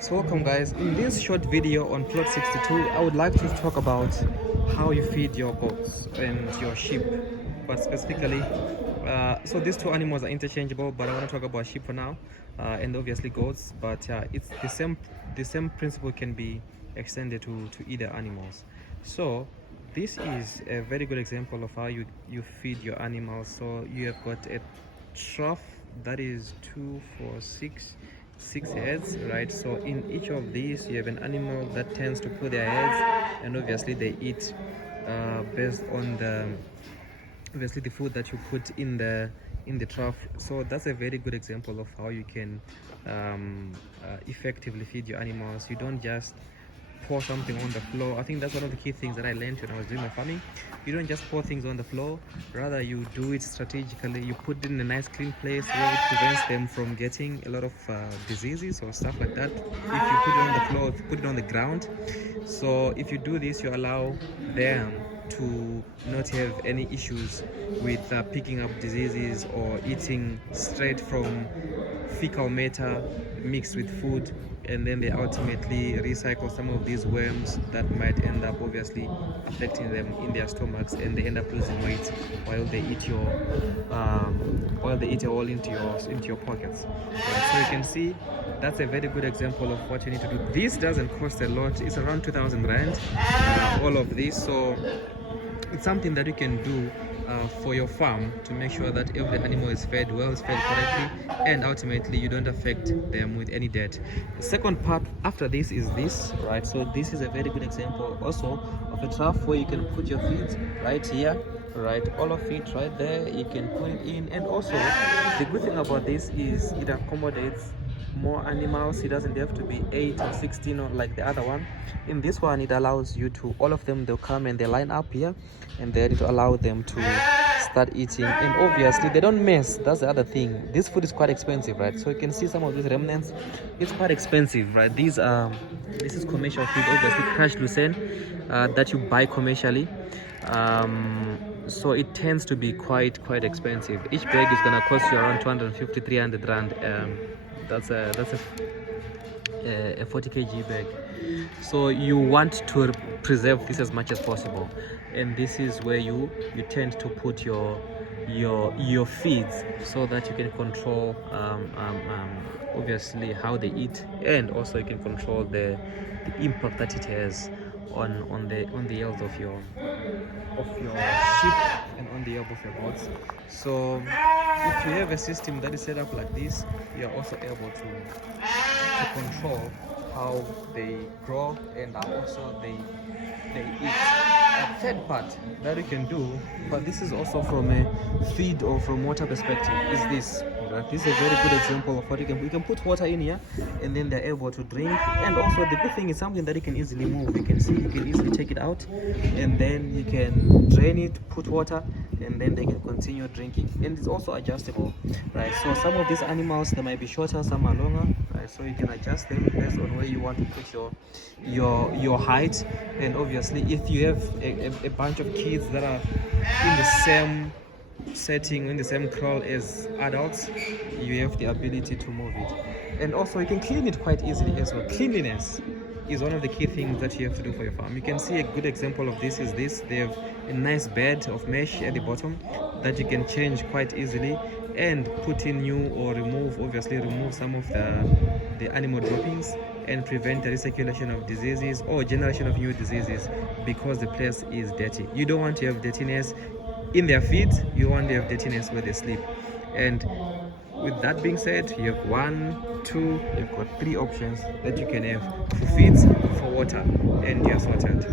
So welcome guys, in this short video on plot 62 I would like to talk about how you feed your goats and your sheep, but specifically so these two animals are interchangeable, but I want to talk about sheep for now, and obviously goats, but it's the same principle can be extended to either animals. So this is a very good example of how you feed your animals. So you have got a trough that is 2 4 6 heads, right? So in each of these you have an animal that tends to put their heads, and obviously they eat based on the food that you put in the trough. So that's a very good example of how you can effectively feed your animals. You don't just pour something on the floor. I think that's one of the key things that I learned when I was doing my farming. You don't just pour things on the floor, rather you do it strategically. You put it in a nice clean place where it prevents them from getting a lot of diseases or stuff like that. If you put it on the floor, if you put it on the ground, so if you do this, you allow them to not have any issues with picking up diseases or eating straight from fecal matter mixed with food, and then they ultimately recycle some of these worms that might end up obviously affecting them in their stomachs, and they end up losing weight while they eat it all into your pockets. Right, so you can see that's a very good example of what you need to do. This doesn't cost a lot. It's around 2,000 rand, all of this. So it's something that you can do for your farm to make sure that every animal is fed well, is fed correctly, and ultimately you don't affect them with any dirt. The second part after this is this, right? So this is a very good example also of a trough where you can put your feeds right here, right? All of it right there, you can put it in. And also the good thing about this is it accommodates more animals. It doesn't have to be 8 or 16 or like the other one. In this one it allows you to, all of them, they'll come and they line up here, and then it will allow them to start eating, and obviously they don't mess. That's the other thing. This food is quite expensive, right? So you can see some of these remnants. It's quite expensive, right? This is commercial food, obviously crushed lucerne that you buy commercially. So it tends to be quite expensive. Each bag is gonna cost you around 250 300 rand. That's a 40 kg bag. So you want to preserve this as much as possible, and this is where you tend to put your feeds, so that you can control obviously how they eat, and also you can control the impact that it has on the health of your sheep and on the health of your goats. So if you have a system that is set up like this, you are also able to control how they grow and how also they eat. A third part that you can do, but this is also from a feed or from water perspective, is this. Right? This is a very good example of what you can put water in here, and then they're able to drink. And also the good thing is something that you can easily move. You can see you can easily take it out, and then you can drain it, put water, and then they can continue drinking. And it's also adjustable, right? So some of these animals, they might be shorter, some are longer, right? So you can adjust them based on where you want to put your height. And obviously if you have a bunch of kids that are in the same setting, in the same crawl as adults, you have the ability to move it. And also you can clean it quite easily as well. Cleanliness is one of the key things that you have to do for your farm. You can see a good example of this is this. They have a nice bed of mesh at the bottom that you can change quite easily, and put in new or obviously remove some of the animal droppings, and prevent the recirculation of diseases or generation of new diseases, because the place is dirty. You don't want to have dirtiness in their feet, you want to have dirtiness where they sleep. And with that being said, you have 1 2, you've got 3 options that you can have for feeds, for water, and you're sorted.